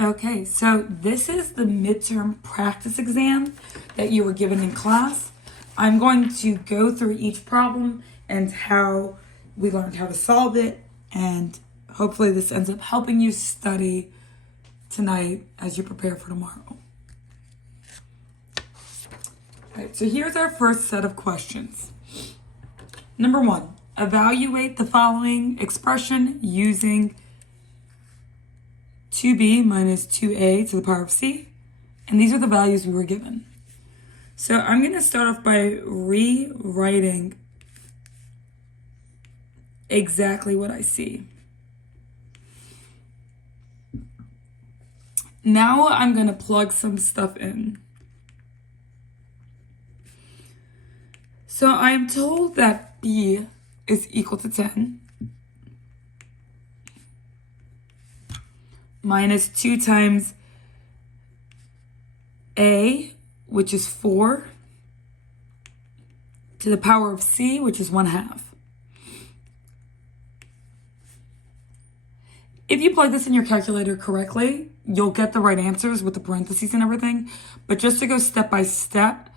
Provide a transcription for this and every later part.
Okay, so this is the midterm practice exam that you were given in class. I'm going to go through each problem and how we learned how to solve it, and hopefully this ends up helping you study tonight as you prepare for tomorrow. All right, so here's our first set of questions. Number 1, evaluate the following expression using 2b minus 2a to the power of c. And these are the values we were given. So I'm going to start off by rewriting exactly what I see. Now I'm going to plug some stuff in. So I am told that b is equal to 10 minus 2 times a, which is 4, to the power of c, which is 1/2. If you plug this in your calculator correctly, you'll get the right answers with the parentheses and everything. But just to go step by step,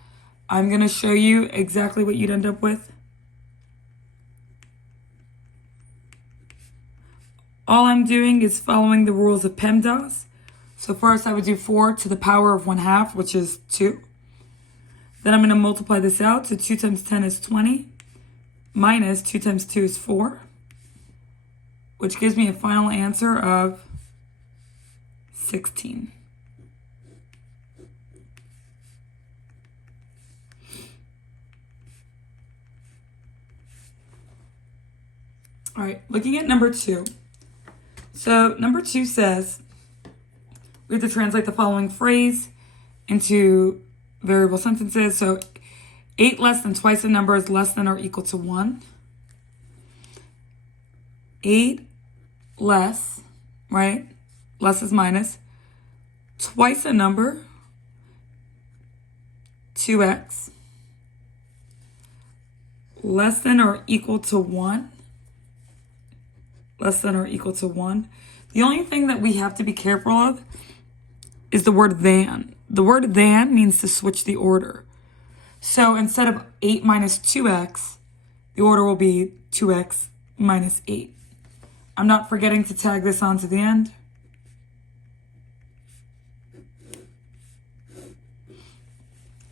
I'm going to show you exactly what you'd end up with. All I'm doing is following the rules of PEMDAS. So first I would do 4 to the power of 1/2, which is 2. Then I'm going to multiply this out. So 2 times 10 is 20, minus 2 times 2 is 4, which gives me a final answer of 16. All right, looking at number 2. So number 2 says we have to translate the following phrase into variable sentences. So 8 less than twice a number is less than or equal to 1. 8 less, right? Less is minus. Twice a number, 2x. Less than or equal to 1. Less than or equal to 1. The only thing that we have to be careful of is the word than. The word than means to switch the order. So instead of 8 minus 2x, the order will be 2x minus 8. I'm not forgetting to tag this on to the end.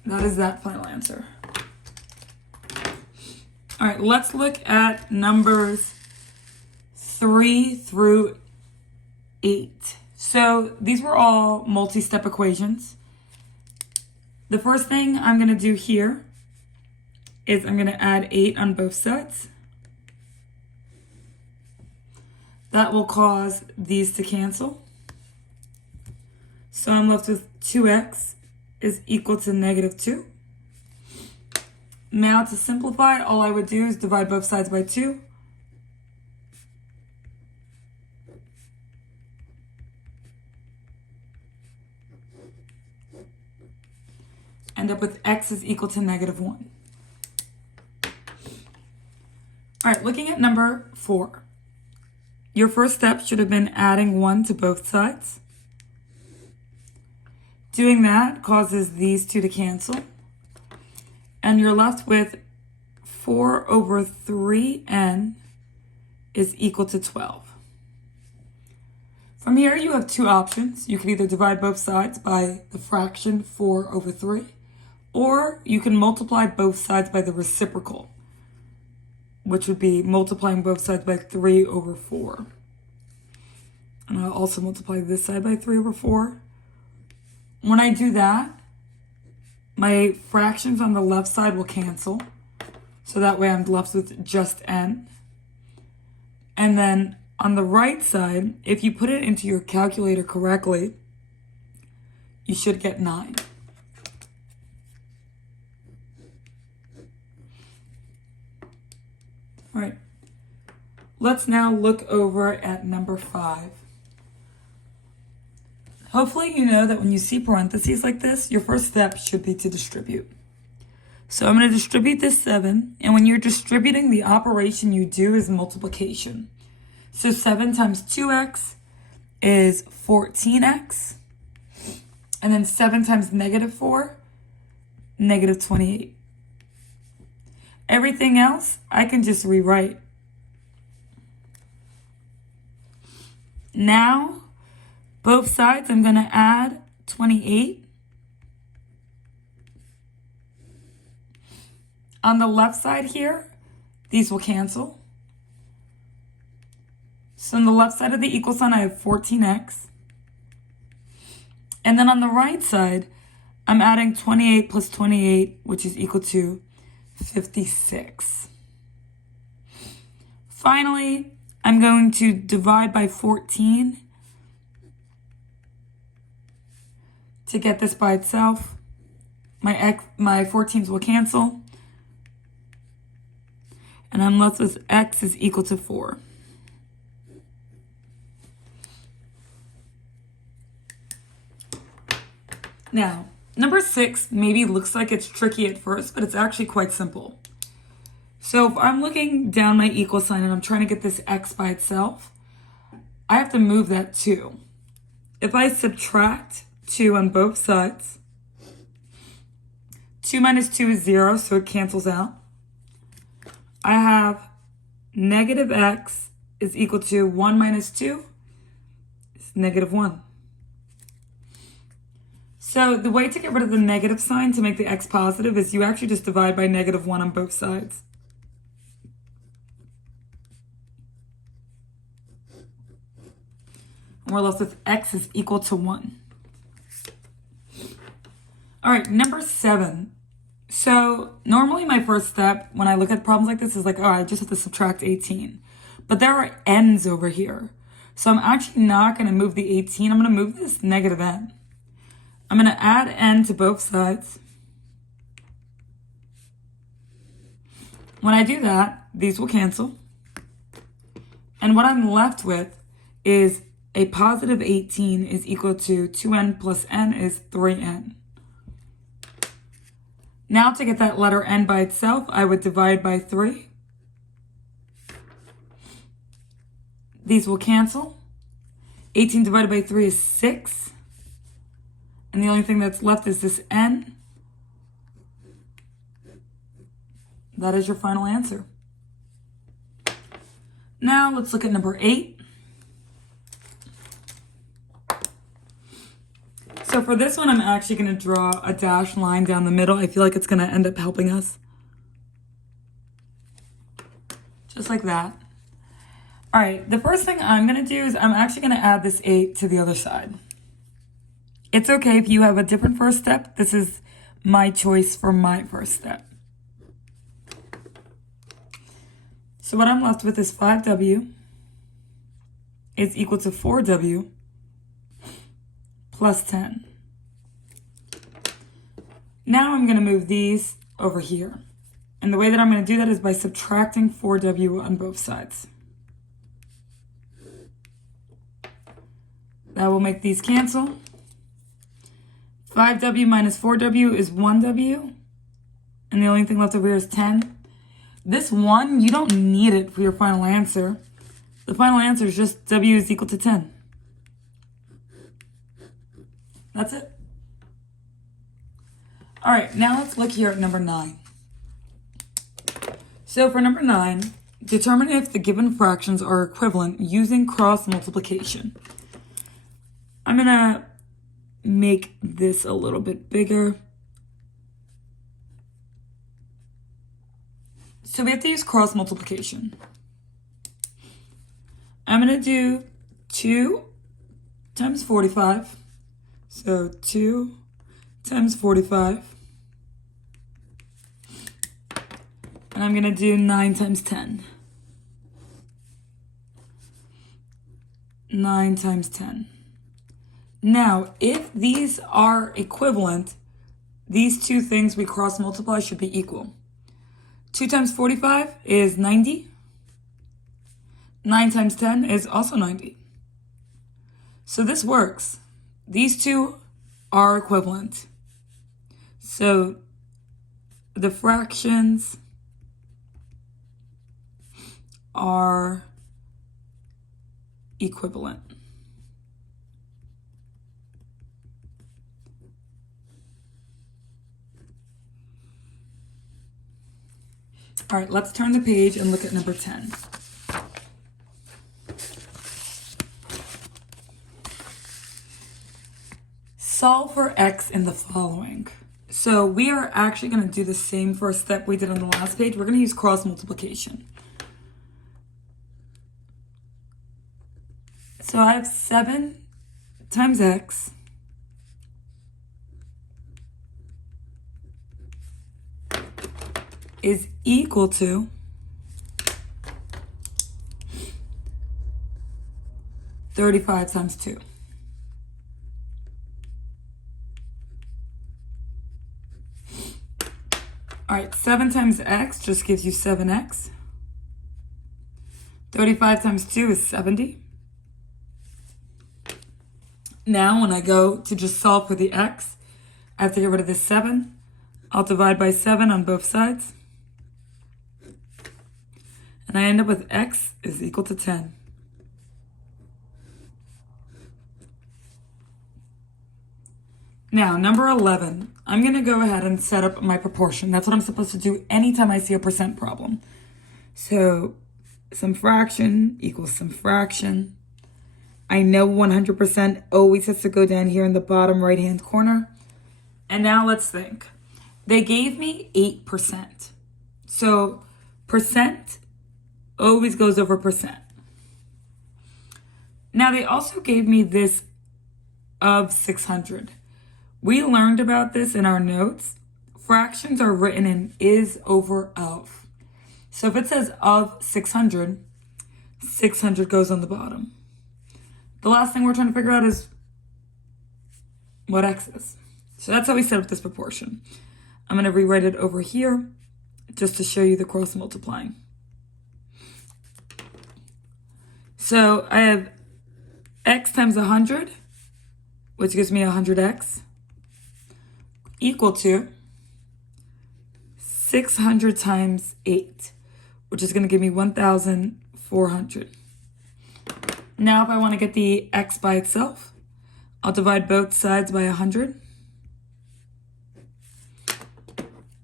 That is that final answer. All right, let's look at numbers 3 through 8. So these were all multi-step equations. The first thing I'm going to do here is I'm going to add 8 on both sides. That will cause these to cancel. So I'm left with 2x is equal to negative 2. Now to simplify, all I would do is divide both sides by 2. End up with x is equal to negative 1. All right, looking at number 4. Your first step should have been adding 1 to both sides. Doing that causes these two to cancel. And you're left with 4 over 3n is equal to 12. From here, you have two options. You can either divide both sides by the fraction 4 over 3, or you can multiply both sides by the reciprocal, which would be multiplying both sides by 3 over 4. And I'll also multiply this side by 3 over 4. When I do that, my fractions on the left side will cancel. So that way I'm left with just n. And then on the right side, if you put it into your calculator correctly, you should get 9. All right, let's now look over at number 5. Hopefully you know that when you see parentheses like this, your first step should be to distribute. So I'm going to distribute this 7, and when you're distributing, the operation you do is multiplication. So 7 times 2x is 14x. And then 7 times negative 4, negative 28. Everything else, I can just rewrite. Now, both sides, I'm going to add 28. On the left side here, these will cancel. So on the left side of the equal sign, I have 14x. And then on the right side, I'm adding 28 plus 28, which is equal to 56. Finally, I'm going to divide by 14 to get this by itself. My 14s will cancel. And I'm left with x is equal to 4. Now, number 6 maybe looks like it's tricky at first, but it's actually quite simple. So if I'm looking down my equal sign and I'm trying to get this x by itself, I have to move that 2. If I subtract 2 on both sides, 2 minus 2 is 0, so it cancels out. I have negative x is equal to 1 minus 2 is negative 1. So the way to get rid of the negative sign to make the x positive is you actually just divide by negative 1 on both sides. And we're left with x is equal to 1. All right, number 7. So normally my first step when I look at problems like this is like, oh, I just have to subtract 18. But there are n's over here. So I'm actually not going to move the 18. I'm going to move this negative n. I'm going to add n to both sides. When I do that, these will cancel. And what I'm left with is a positive 18 is equal to 2n plus n is 3n. Now to get that letter n by itself, I would divide by 3. These will cancel. 18 divided by 3 is 6. And the only thing that's left is this n. That is your final answer. Now let's look at number 8. So for this one, I'm actually going to draw a dashed line down the middle. I feel like it's going to end up helping us. Just like that. All right, the first thing I'm going to do is I'm actually going to add this 8 to the other side. It's okay if you have a different first step. This is my choice for my first step. So what I'm left with is 5w is equal to 4w plus 10. Now I'm going to move these over here. And the way that I'm going to do that is by subtracting 4w on both sides. That will make these cancel. 5w minus 4w is 1w. And the only thing left over here is 10. This 1, you don't need it for your final answer. The final answer is just w is equal to 10. That's it. All right, now let's look here at number 9. So for number 9, determine if the given fractions are equivalent using cross multiplication. I'm going to make this a little bit bigger. So we have to use cross multiplication. I'm going to do 2 times 45. So 2 times 45. And I'm going to do 9 times 10. 9 times 10. Now, if these are equivalent, these two things we cross multiply should be equal. 2 times 45 is 90. 9 times 10 is also 90. So this works. These two are equivalent. So the fractions are equivalent. All right, let's turn the page and look at number 10. Solve for x in the following. So we are actually going to do the same first step we did on the last page. We're going to use cross multiplication. So I have 7 times x is equal to 35 times 2. All right, 7 times x just gives you 7x. 35 times 2 is 70. Now, when I go to just solve for the x, I have to get rid of this 7. I'll divide by 7 on both sides. And I end up with x is equal to 10. Now, number 11, I'm going to go ahead and set up my proportion. That's what I'm supposed to do anytime I see a percent problem. So, some fraction equals some fraction. I know 100% always has to go down here in the bottom right-hand corner. And now let's think. They gave me 8%. So, percent always goes over percent. Now, they also gave me this of 600. We learned about this in our notes. Fractions are written in is over of. So if it says of 600, 600 goes on the bottom. The last thing we're trying to figure out is what x is. So that's how we set up this proportion. I'm going to rewrite it over here just to show you the cross multiplying. So I have x times 100, which gives me 100x, equal to 600 times 8, which is going to give me 1,400. Now, if I want to get the x by itself, I'll divide both sides by 100.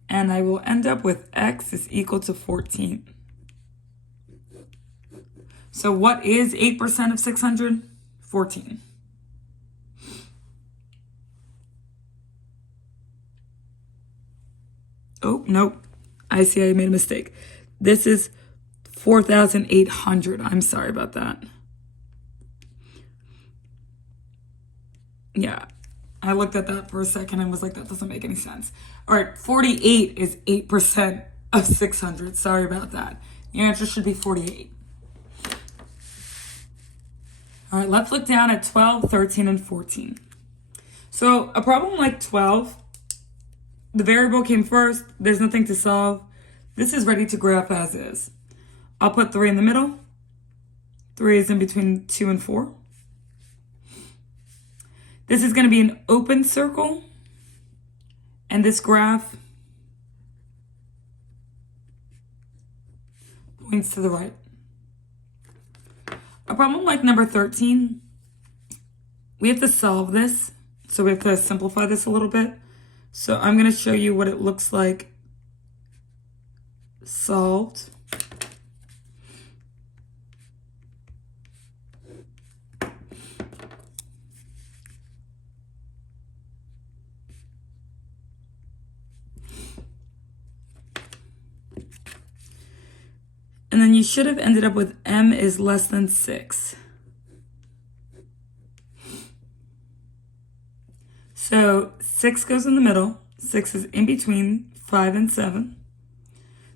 And I will end up with x is equal to 14. So what is 8% of 600? 14. Oh, nope. I see I made a mistake. This is 4,800. I'm sorry about that. Yeah, I looked at that for a second and was like, that doesn't make any sense. All right, 48 is 8% of 600. Sorry about that. Your answer should be 48. All right, let's look down at 12, 13, and 14. So a problem like 12, the variable came first. There's nothing to solve. This is ready to graph as is. I'll put 3 in the middle. 3 is in between 2 and 4. This is going to be an open circle. And this graph points to the right. A problem like number 13, we have to solve this. So we have to simplify this a little bit. So I'm going to show you what it looks like solved. And then you should have ended up with m is less than 6. So 6 goes in the middle. 6 is in between 5 and 7.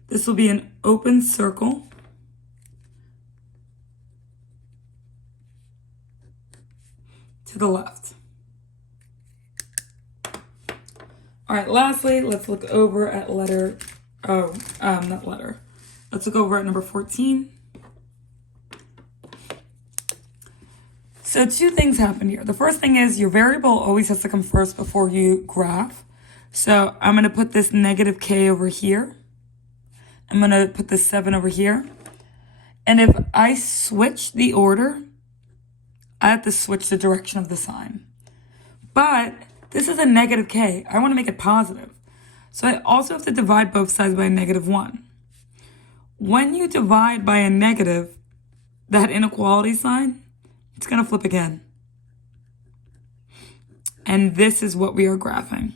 This will be an open circle. To the left. All right, lastly, let's look over at Let's look over at number 14. So 2 things happen here. The first thing is your variable always has to come first before you graph. So I'm going to put this negative k over here. I'm going to put this 7 over here. And if I switch the order, I have to switch the direction of the sign. But this is a negative k. I want to make it positive. So I also have to divide both sides by -1. when you divide by a negative, that inequality sign, it's going to flip again. And this is what we are graphing.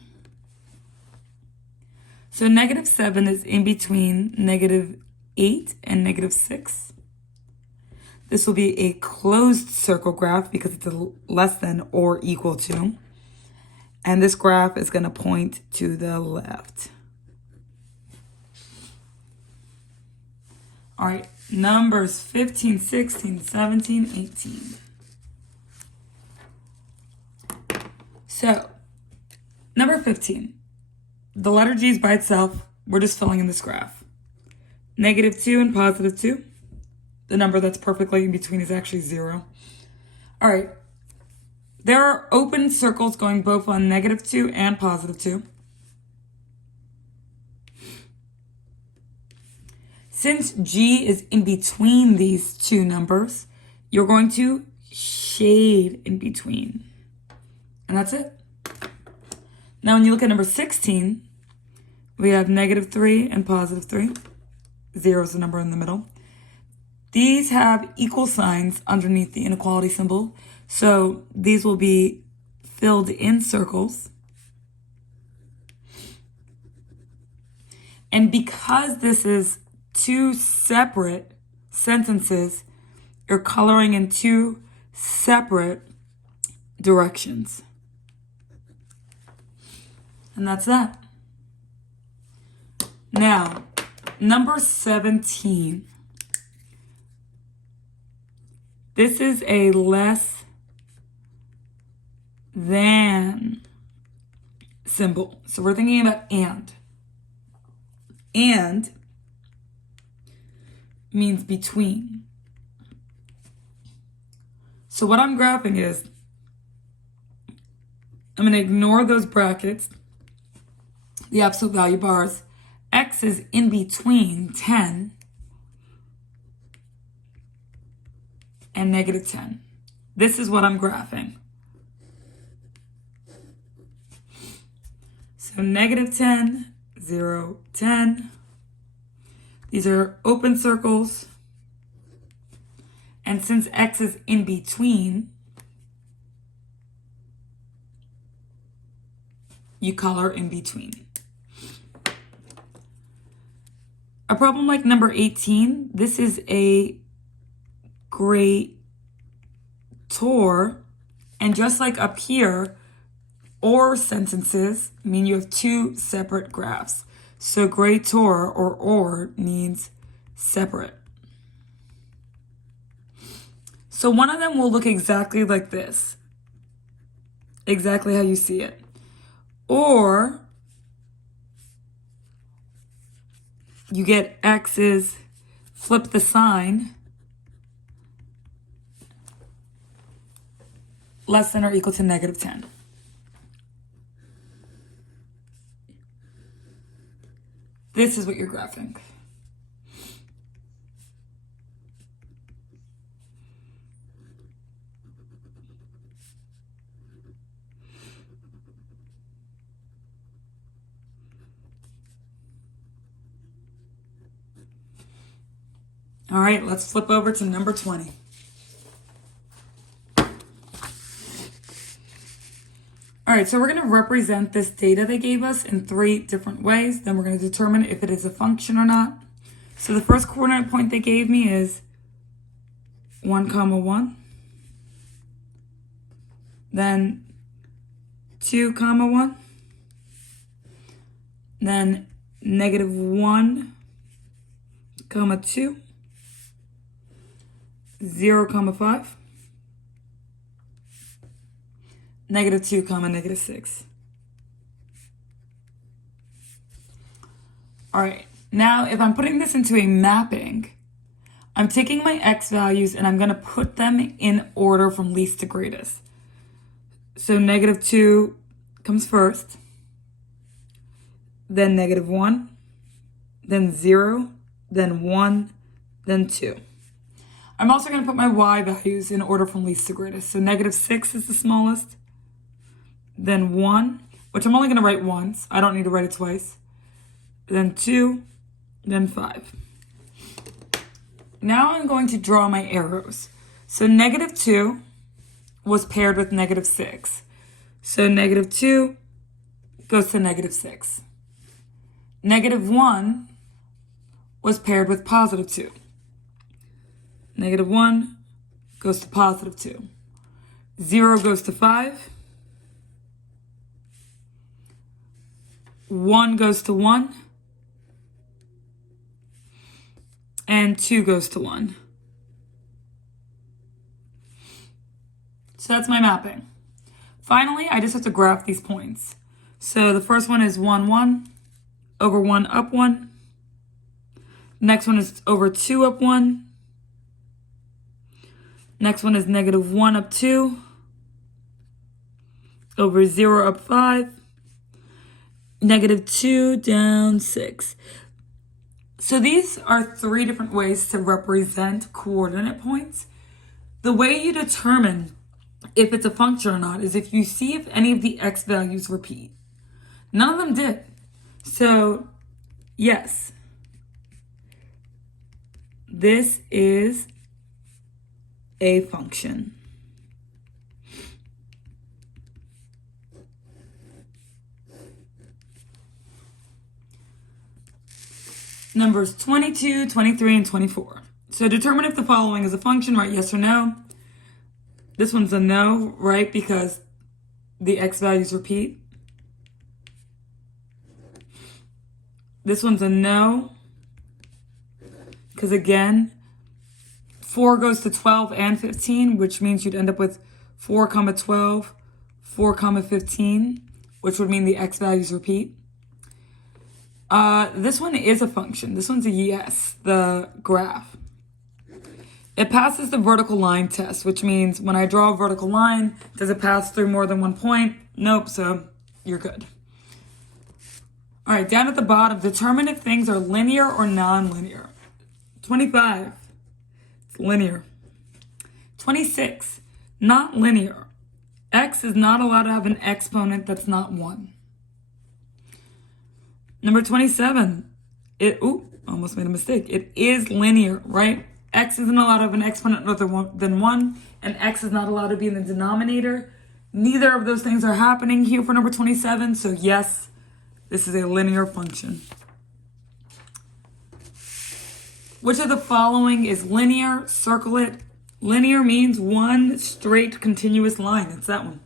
So -7 is in between -8 and -6. This will be a closed circle graph because it's a less than or equal to. And this graph is going to point to the left. All right, numbers 15, 16, 17, 18. So, number 15. The letter G is by itself. We're just filling in this graph. -2 and +2. The number that's perfectly in between is actually 0. All right. There are open circles going both on -2 and +2. Since G is in between these two numbers, you're going to shade in between. And that's it. Now, when you look at number 16, we have -3 and +3. 0 is the number in the middle. These have equal signs underneath the inequality symbol. So these will be filled in circles. And because this is two separate sentences, you're coloring in two separate directions. And that's that. Now, number 17. This is a less than symbol. So we're thinking about and. And means between. So what I'm graphing is, I'm going to ignore those brackets, the absolute value bars. X is in between 10 and -10. This is what I'm graphing. So -10, 0, 10. These are open circles. And since X is in between, you color in between. A problem like number 18, this is a great tour. And just like up here, or sentences mean you have two separate graphs. So great tour or means separate. So one of them will look exactly like this. Exactly how you see it. Or you get X's, flip the sign, less than or equal to -10. This is what you're graphing. All right, let's flip over to number 20. All right, so we're going to represent this data they gave us in 3 different ways. Then we're going to determine if it is a function or not. So the first coordinate point they gave me is 1, 1. Then 2, 1. Then -1, 2. 0, 5. -2, -6. All right, now if I'm putting this into a mapping, I'm taking my X values and I'm going to put them in order from least to greatest. So -2 comes first, then -1, then 0, then 1, then 2. I'm also going to put my Y values in order from least to greatest. So -6 is the smallest, then 1, which I'm only going to write once. I don't need to write it twice. Then 2, then 5. now I'm going to draw my arrows. So negative 2 was paired with negative 6. So negative 2 goes to negative 6. Negative 1 was paired with positive 2. Negative 1 goes to positive 2. 0 goes to 5. 1 goes to 1. And 2 goes to 1. So that's my mapping. Finally, I just have to graph these points. So the first one is 1, 1, over 1, up 1. Next one is over 2, up 1. Next one is negative 1, up 2. Over 0, up 5. Negative 2, down 6. So these are 3 different ways to represent coordinate points. The way you determine if it's a function or not is if you see if any of the x values repeat. None of them did. So, yes, this is a function. Numbers 22, 23, and 24. So determine if the following is a function, right? Yes or no. This one's a no, right? Because the x values repeat. This one's a no. Because again, 4 goes to 12 and 15, which means you'd end up with 4, 12, 4, 15, which would mean the x values repeat. This one is a function. This one's a yes, the graph. It passes the vertical line test, which means when I draw a vertical line, does it pass through more than one point? Nope, so you're good. All right, down at the bottom, determine if things are linear or non-linear. 25, it's linear. 26, not linear. X is not allowed to have an exponent that's not 1. Number 27, almost made a mistake. It is linear, right? X isn't allowed to have an exponent other than 1, and x is not allowed to be in the denominator. Neither of those things are happening here for number 27, so yes, this is a linear function. Which of the following is linear? Circle it. Linear means one straight continuous line. It's that one.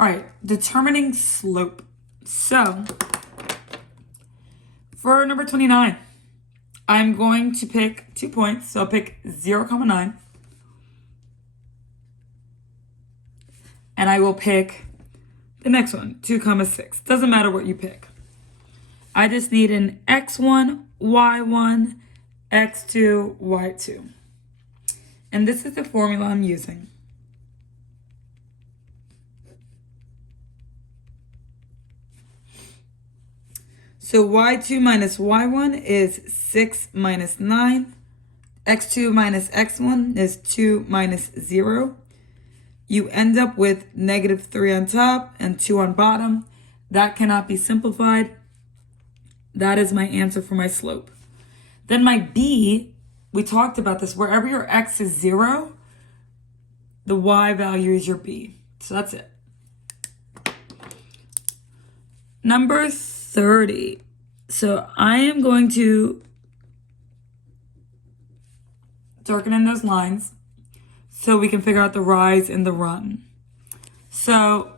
All right, determining slope. So, for number 29, I'm going to pick 2 points. So I'll pick 0, 9. And I will pick the next one, 2, 6. Doesn't matter what you pick. I just need an x1, y1, x2, y2. And this is the formula I'm using. So y2 minus y1 is 6 minus 9. x2 minus x1 is 2 minus 0. You end up with negative 3 on top and 2 on bottom. That cannot be simplified. That is my answer for my slope. Then my b, we talked about this. Wherever your x is 0, the y value is your b. So that's it. Number 30. So I am going to darken in those lines so we can figure out the rise and the run. So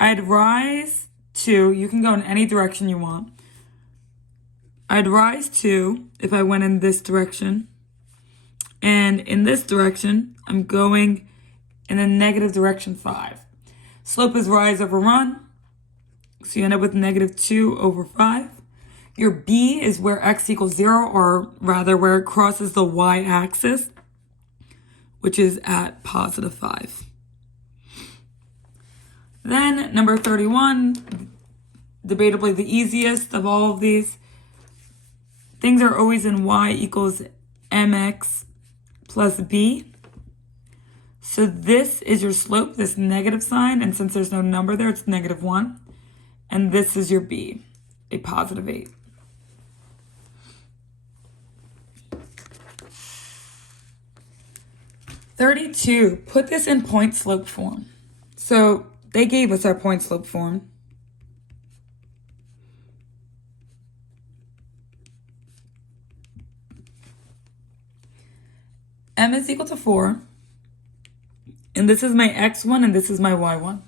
I'd rise 2. You can go in any direction you want. I'd rise 2 if I went in this direction. And in this direction, I'm going in a negative direction 5. Slope is rise over run. So you end up with negative 2 over 5. Your b is where x equals 0, or rather where it crosses the y-axis, which is at positive 5. Then number 31, debatably the easiest of all of these. Things are always in y equals mx plus b. So this is your slope, this negative sign, and since there's no number there, it's negative 1. And this is your b, a positive 8. 32, put this in point slope form. So they gave us our point slope form. M is equal to 4. And this is my x1 and this is my y1.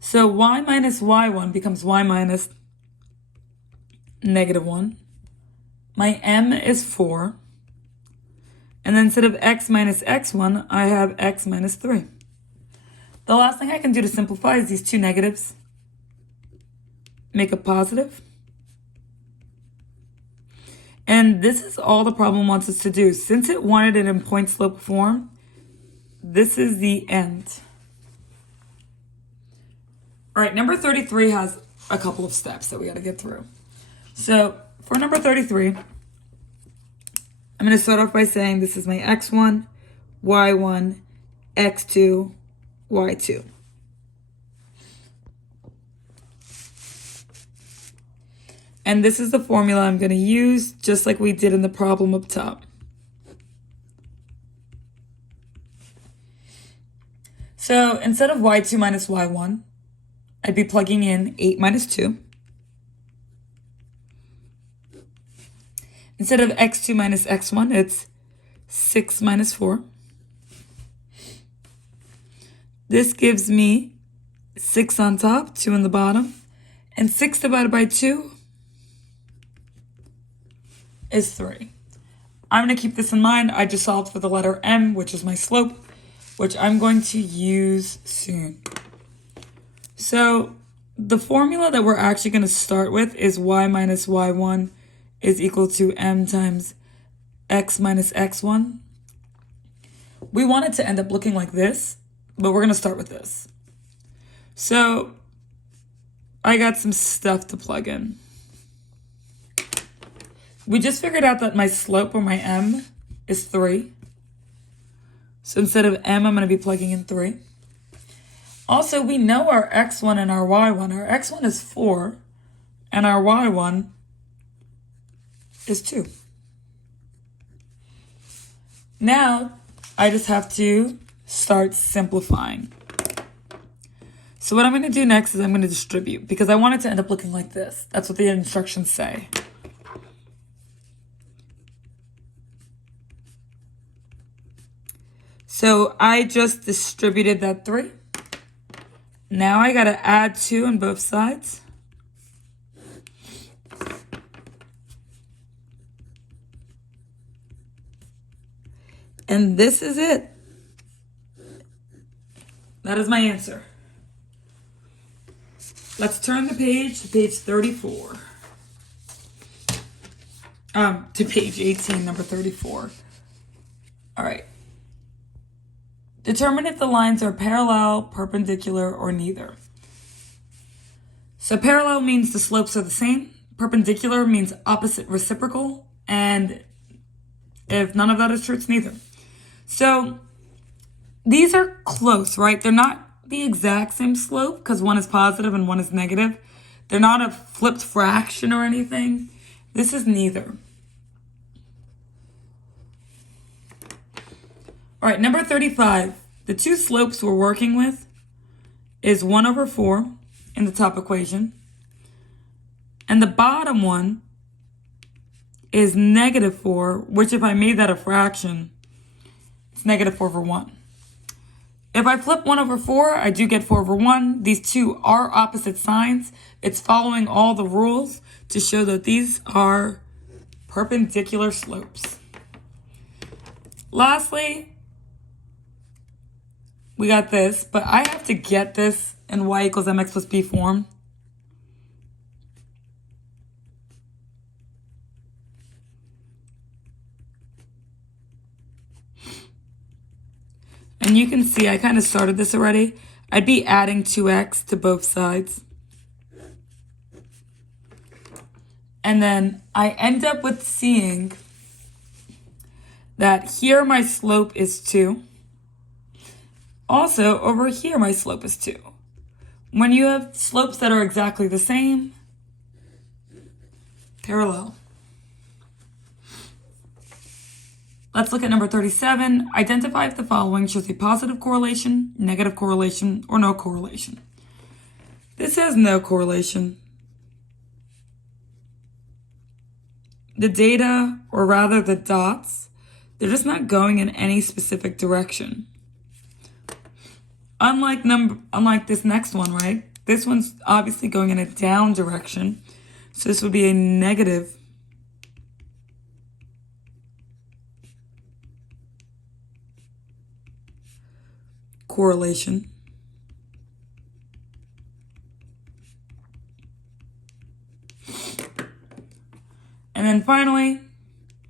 So y minus y1 becomes y minus -1. My m is 4. And then instead of x minus x1, I have x minus 3. The last thing I can do to simplify is these two negatives make a positive. And this is all the problem wants us to do. Since it wanted it in point slope form, this is the end. All right, number 33 has a couple of steps that we got to get through. So for number 33, I'm going to start off by saying this is my x1, y1, x2, y2. And this is the formula I'm going to use, just like we did in the problem up top. So instead of y2 minus y1, I'd be plugging in 8 minus 2. Instead of x2 minus x1, it's 6 minus 4. This gives me 6 on top, 2 on the bottom. And 6 divided by 2 is 3. I'm going to keep this in mind. I just solved for the letter m, which is my slope, which I'm going to use soon. So the formula that we're actually going to start with is y minus y1 is equal to m times x minus x1. We want it to end up looking like this, but we're going to start with this. So I got some stuff to plug in. We just figured out that my slope, or my m, is 3. So instead of m, I'm going to be plugging in 3. Also, we know our x1 and our y1. Our x1 is 4, and our y1 is 2. Now, I just have to start simplifying. So what I'm going to do next is I'm going to distribute, because I want it to end up looking like this. That's what the instructions say. So I just distributed that 3. Now I got to add 2 on both sides. And this is it. That is my answer. Let's turn the page to page 34. To page 18, number 34. All right. Determine if the lines are parallel, perpendicular, or neither. So parallel means the slopes are the same. Perpendicular means opposite reciprocal. And if none of that is true, it's neither. So these are close, right? They're not the exact same slope because one is positive and one is negative. They're not a flipped fraction or anything. This is neither. All right, number 35. The two slopes we're working with is 1 over 4 in the top equation. And the bottom one is -4, which if I made that a fraction, it's -4 over 1. If I flip 1 over 4, I do get 4 over 1. These two are opposite signs. It's following all the rules to show that these are perpendicular slopes. Lastly, we got this, but I have to get this in y equals mx plus b form. And you can see I kind of started this already. I'd be adding 2x to both sides. And then I end up with seeing that here my slope is 2. Also, over here my slope is 2. When you have slopes that are exactly the same, parallel. Let's look at number 37. Identify if the following shows a positive correlation, negative correlation, or no correlation. This has no correlation. The data, or rather the dots, they're just not going in any specific direction. Unlike this next one, right? This one's obviously going in a down direction. So this would be a negative correlation. And then finally,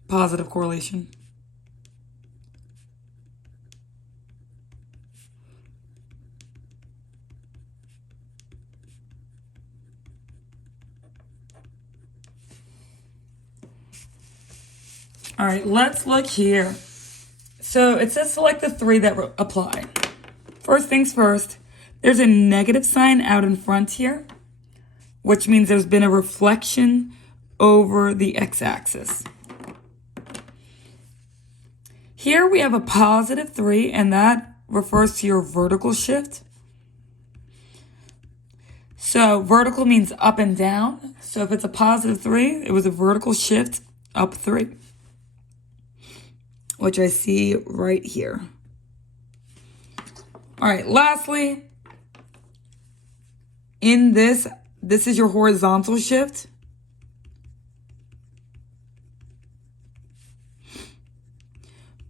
positive correlation. All right, let's look here. So it says select the three that apply. First things first, there's a negative sign out in front here, which means there's been a reflection over the x-axis. Here we have a positive 3, and that refers to your vertical shift. So vertical means up and down. So if it's a positive 3, it was a vertical shift up 3, which I see right here. All right, lastly, in this is your horizontal shift.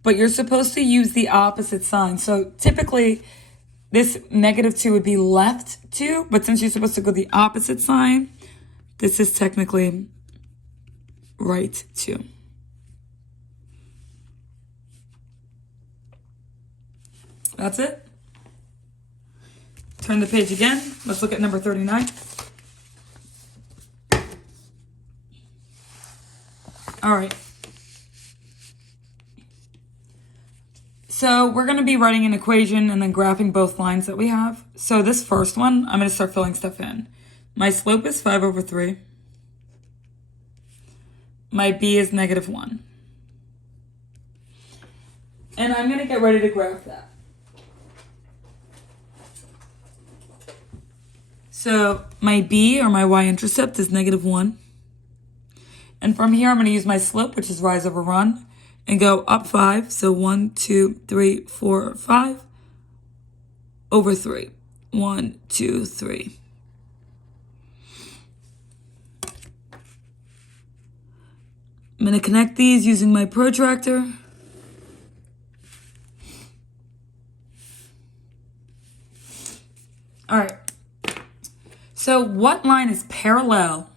But you're supposed to use the opposite sign. So typically, this -2 would be left 2, but since you're supposed to go the opposite sign, this is technically right 2. That's it. Turn the page again. Let's look at number 39. All right. So we're going to be writing an equation and then graphing both lines that we have. So this first one, I'm going to start filling stuff in. My slope is 5/3. My b is -1. And I'm going to get ready to graph that. So my b, or my y-intercept, is -1. And from here, I'm going to use my slope, which is rise over run, and go up 5. So 1, 2, 3, 4, 5 over 3. 1, 2, 3. I'm going to connect these using my protractor. All right. So what line is parallel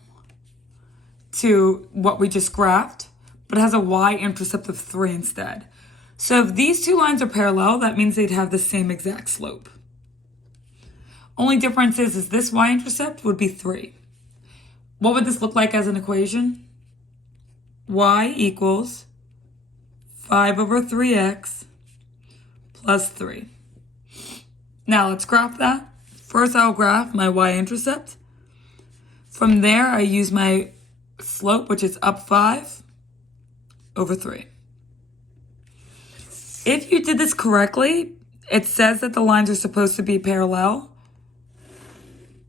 to what we just graphed, but has a y-intercept of 3 instead? So if these two lines are parallel, that means they'd have the same exact slope. Only difference is this y-intercept would be 3. What would this look like as an equation? Y equals 5/3x plus 3. Now let's graph that. First, I'll graph my y-intercept. From there, I use my slope, which is up 5/3. If you did this correctly, it says that the lines are supposed to be parallel.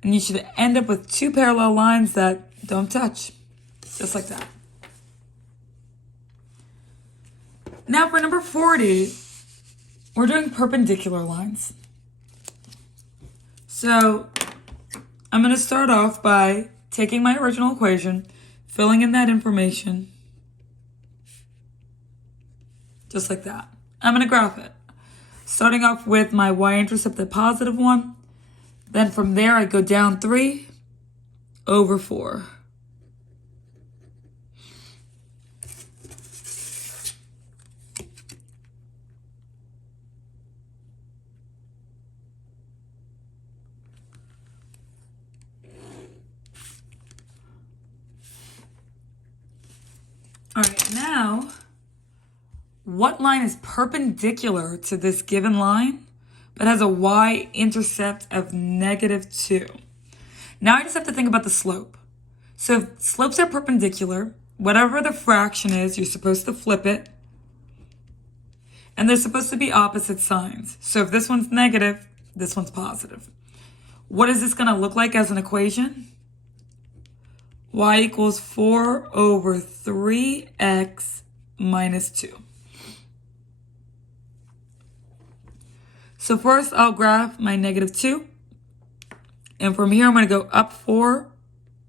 And you should end up with two parallel lines that don't touch. Just like that. Now for number 40, we're doing perpendicular lines. So I'm going to start off by taking my original equation, filling in that information, just like that. I'm going to graph it, starting off with my y-intercept at +1. Then from there, I go down 3/4. All right, now, what line is perpendicular to this given line, but has a y-intercept of -2? Now I just have to think about the slope. So if slopes are perpendicular, whatever the fraction is, you're supposed to flip it. And they're supposed to be opposite signs. So if this one's negative, this one's positive. What is this going to look like as an equation? Y equals 4 over 3x minus 2. So first I'll graph my negative 2. And from here I'm going to go up 4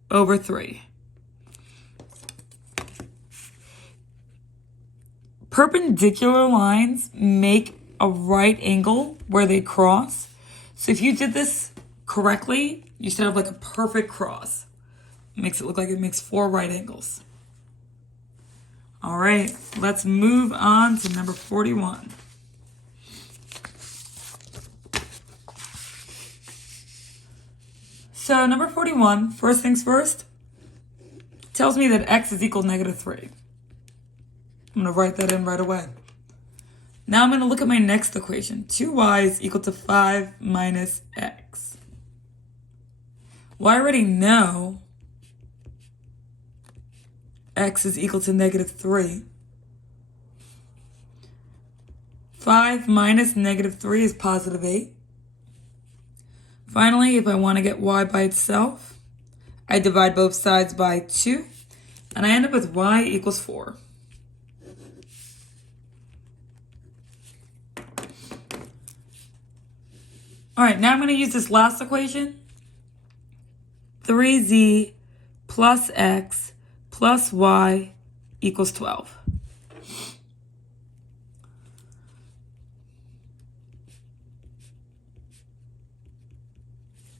over 3. Perpendicular lines make a right angle where they cross. So if you did this correctly, you should have like a perfect cross. Makes it look like it makes 4 right angles. All right, let's move on to number 41. So number 41, first things first, tells me that x is equal to negative 3. I'm going to write that in right away. Now I'm going to look at my next equation. 2y is equal to 5 minus x. Well, I already know x is equal to negative 3. 5 minus negative 3 is positive 8. Finally, if I want to get y by itself, I divide both sides by 2, and I end up with y equals 4. All right, now I'm going to use this last equation. 3z plus x plus y equals 12.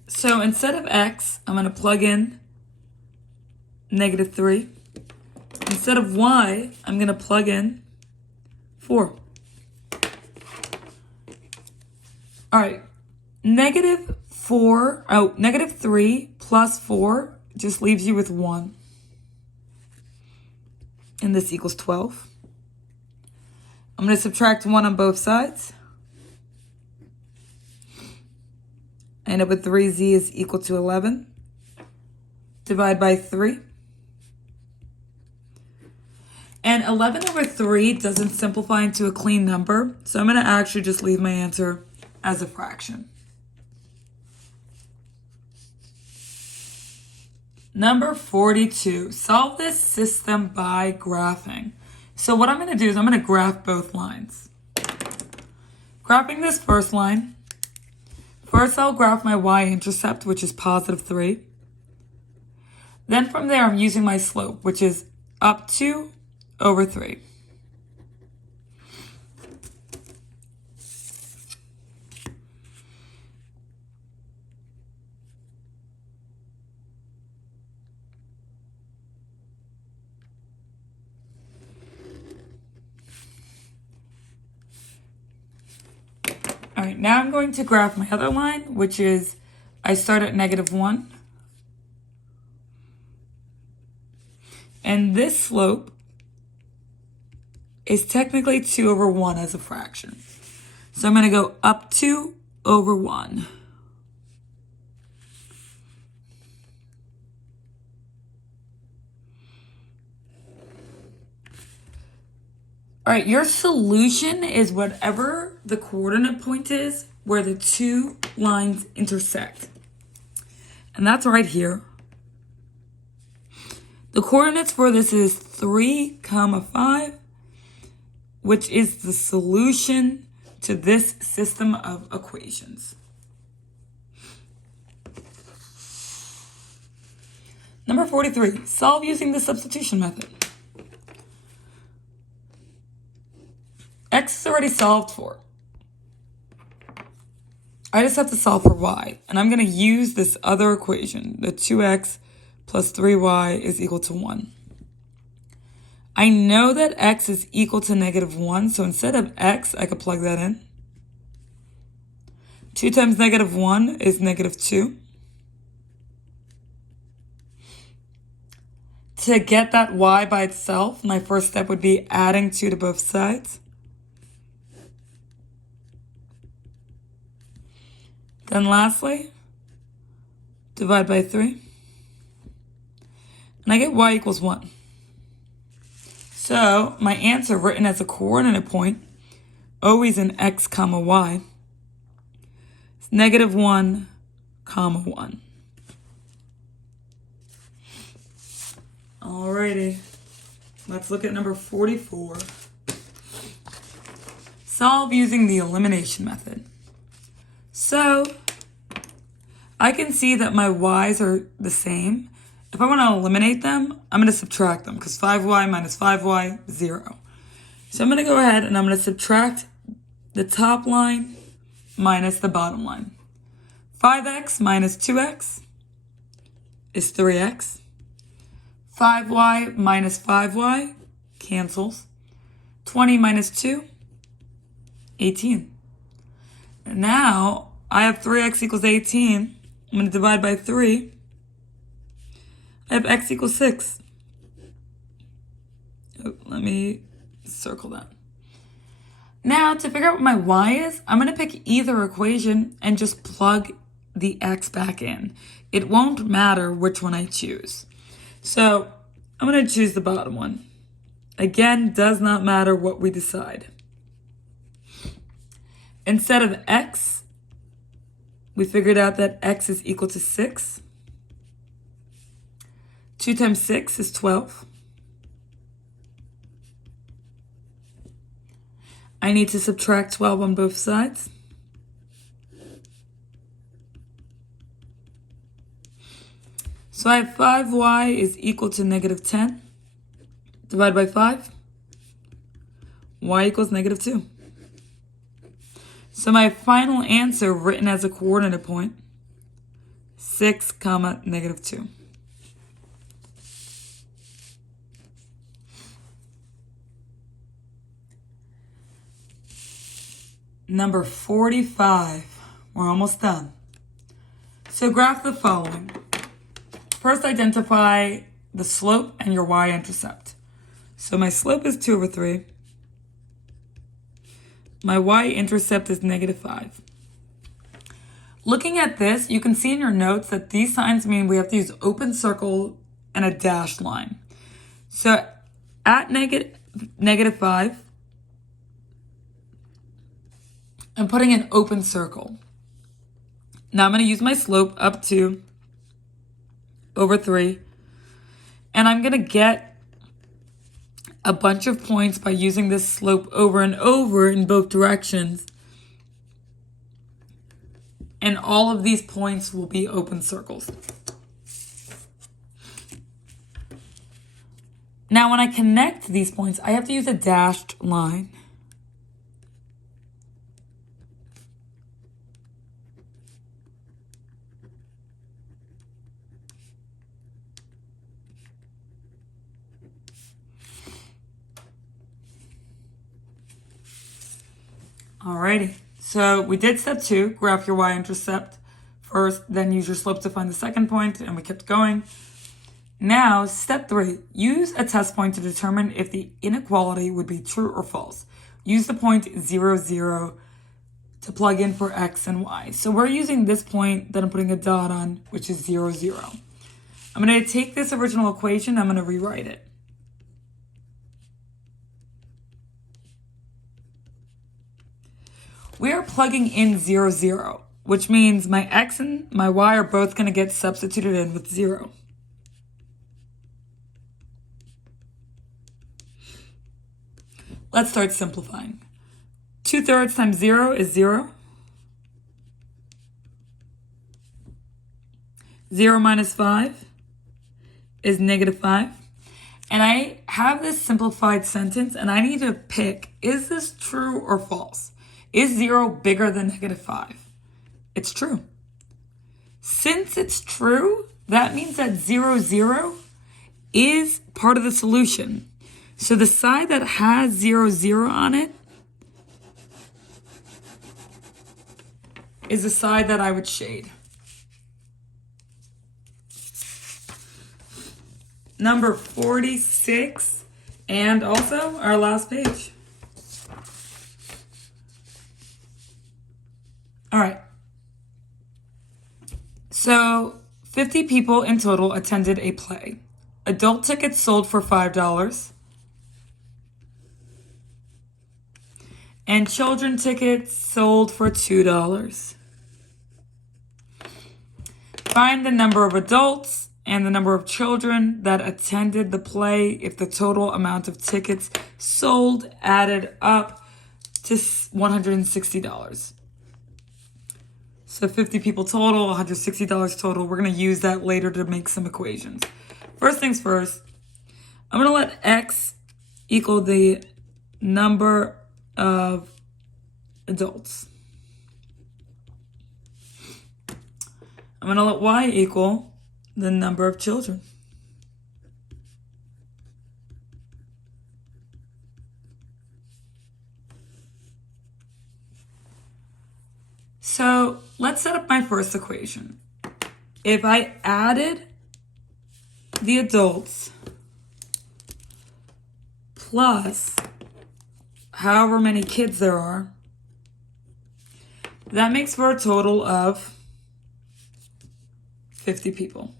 So instead of x, I'm going to plug in negative 3. Instead of y, I'm going to plug in 4. All right. Negative 3 plus 4 just leaves you with 1. And this equals 12. I'm going to subtract 1 on both sides. I end up with 3z is equal to 11. Divide by 3. And 11 over 3 doesn't simplify into a clean number, so I'm going to actually just leave my answer as a fraction. Number 42, solve this system by graphing. So what I'm going to do is I'm going to graph both lines. Graphing this first line, first I'll graph my y-intercept, which is positive 3. Then from there, I'm using my slope, which is up 2 over 3. All right, now I'm going to graph my other line, which is I start at negative 1. And this slope is technically 2 over 1 as a fraction. So I'm going to go up 2 over 1. All right, your solution is whatever the coordinate point is where the two lines intersect. And that's right here. The coordinates for this is 3, 5, which is the solution to this system of equations. Number 43, solve using the substitution method. X is already solved for. I just have to solve for y. And I'm going to use this other equation, the 2x plus 3y is equal to 1. I know that x is equal to negative 1, so instead of x, I could plug that in. 2 times negative 1 is negative 2. To get that y by itself, my first step would be adding 2 to both sides. Then lastly, divide by 3. And I get y equals 1. So my answer written as a coordinate point always in x comma y. It's -1 comma 1. Alrighty, let's look at number 44. Solve using the elimination method. So I can see that my y's are the same. If I want to eliminate them, I'm going to subtract them because 5y minus 5y, 0. So I'm going to go ahead and I'm going to subtract the top line minus the bottom line. 5x minus 2x is 3x. 5y minus 5y cancels. 20 minus 2, 18. And now I have 3x equals 18. I'm going to divide by 3. I have x equals 6. Oh, let me circle that. Now, to figure out what my y is, I'm going to pick either equation and just plug the x back in. It won't matter which one I choose. So I'm going to choose the bottom one. Again, does not matter what we decide. Instead of x, we figured out that x is equal to 6. 2 times 6 is 12. I need to subtract 12 on both sides. So I have 5y is equal to -10. Divide by 5. Y equals -2. So my final answer written as a coordinate point, 6, -2. Number 45. We're almost done. So graph the following. First, identify the slope and your y-intercept. So my slope is 2/3. My y-intercept is -5. Looking at this, you can see in your notes that these signs mean we have to use open circle and a dashed line. So at -5, I'm putting an open circle. Now I'm going to use my slope up to over 3. And I'm going to get a bunch of points by using this slope over and over in both directions. And all of these points will be open circles. Now when I connect these points, I have to use a dashed line. Alrighty, so we did step 2, graph your y-intercept first, then use your slope to find the second point, and we kept going. Now, step 3, use a test point to determine if the inequality would be true or false. Use the point 0, 0 to plug in for x and y. So we're using this point that I'm putting a dot on, which is 0, 0. I'm going to take this original equation, I'm going to rewrite it. We are plugging in 0, 0, which means my x and my y are both going to get substituted in with 0. Let's start simplifying. 2/3 times 0 is 0. 0 minus 5 is -5. And I have this simplified sentence, and I need to pick, is this true or false? Is 0 bigger than -5? It's true. Since it's true, that means that 0, 0 is part of the solution. So the side that has 0, 0 on it is the side that I would shade. Number 46, and also our last page. All right. So 50 people in total attended a play. Adult tickets sold for $5. And children tickets sold for $2. Find the number of adults and the number of children that attended the play if the total amount of tickets sold added up to $160. So 50 people total, $160 total. We're going to use that later to make some equations. First things first, I'm going to let X equal the number of adults. I'm going to let Y equal the number of children. So let's set up my first equation. If I added the adults plus however many kids there are, that makes for a total of 50 people.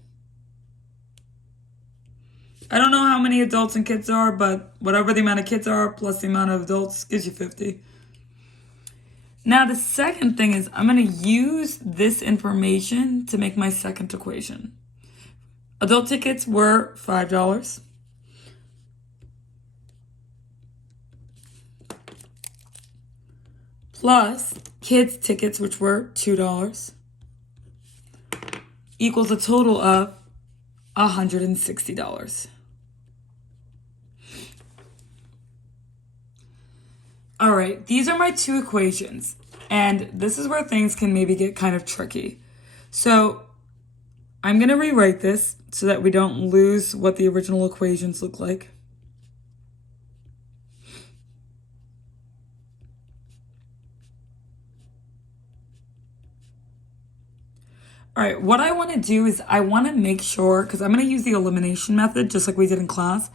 I don't know how many adults and kids are, but whatever the amount of kids are plus the amount of adults gives you 50. Now the second thing is I'm going to use this information to make my second equation. Adult tickets were $5. Plus kids tickets, which were $2, equals a total of $160. All right, these are my two equations, and this is where things can maybe get kind of tricky. So I'm going to rewrite this so that we don't lose what the original equations look like. All right, what I want to do is I want to make sure, because I'm going to use the elimination method just like we did in class,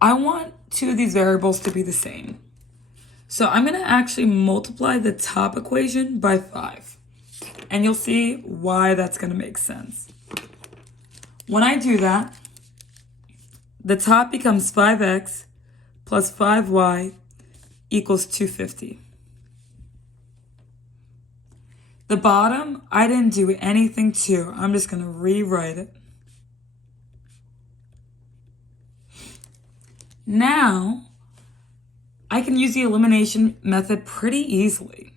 I want two of these variables to be the same. So I'm going to actually multiply the top equation by 5. And you'll see why that's going to make sense. When I do that, the top becomes 5x plus 5y equals 250. The bottom, I didn't do anything to. I'm just going to rewrite it. Now, I can use the elimination method pretty easily,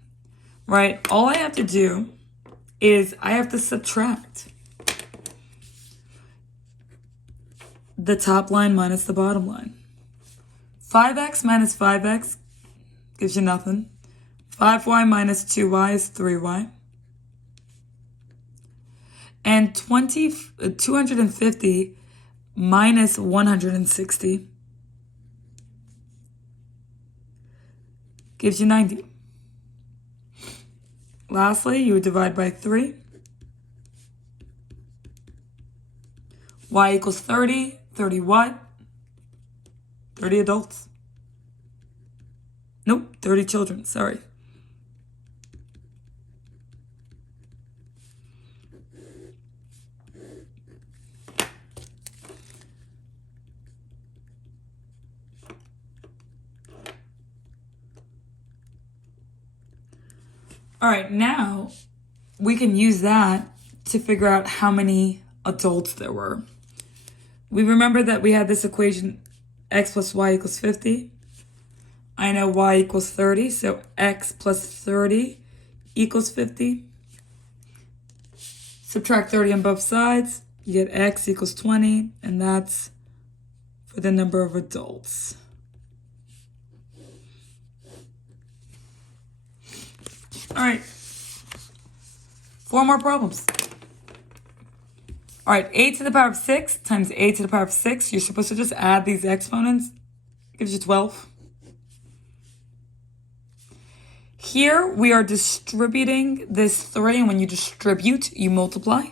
right? All I have to do is I have to subtract the top line minus the bottom line. 5x minus 5x gives you nothing. 5y minus 2y is 3y. And 250 minus 160 gives you 90. Lastly, you would divide by 3. Y equals 30. 30 what? 30 adults. Nope, 30 children, sorry. All right, now we can use that to figure out how many adults there were. We remember that we had this equation, x plus y equals 50. I know y equals 30, so x plus 30 equals 50. Subtract 30 on both sides, you get x equals 20, and that's for the number of adults. All right, 4 more problems. All right, a to the power of 6 times a to the power of 6. You're supposed to just add these exponents. Gives you 12. Here, we are distributing this 3, and when you distribute, you multiply.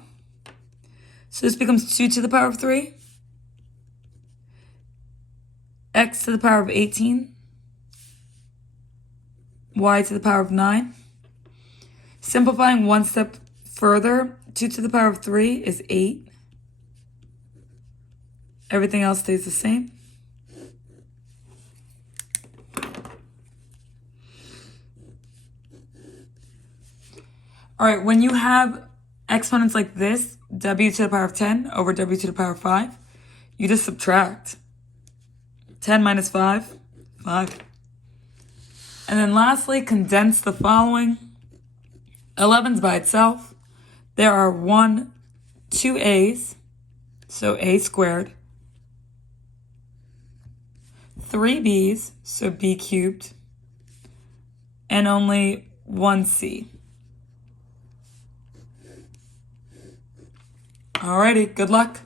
So this becomes 2 to the power of 3. X to the power of 18. Y to the power of 9. Simplifying one step further, 2 to the power of 3 is 8. Everything else stays the same. All right, when you have exponents like this, w to the power of 10 over w to the power of 5, you just subtract. 10 minus 5, 5. And then lastly, condense the following. 11's by itself. There are 2 a's, so a squared. 3 b's, so b cubed. And only 1 c. Alrighty, good luck.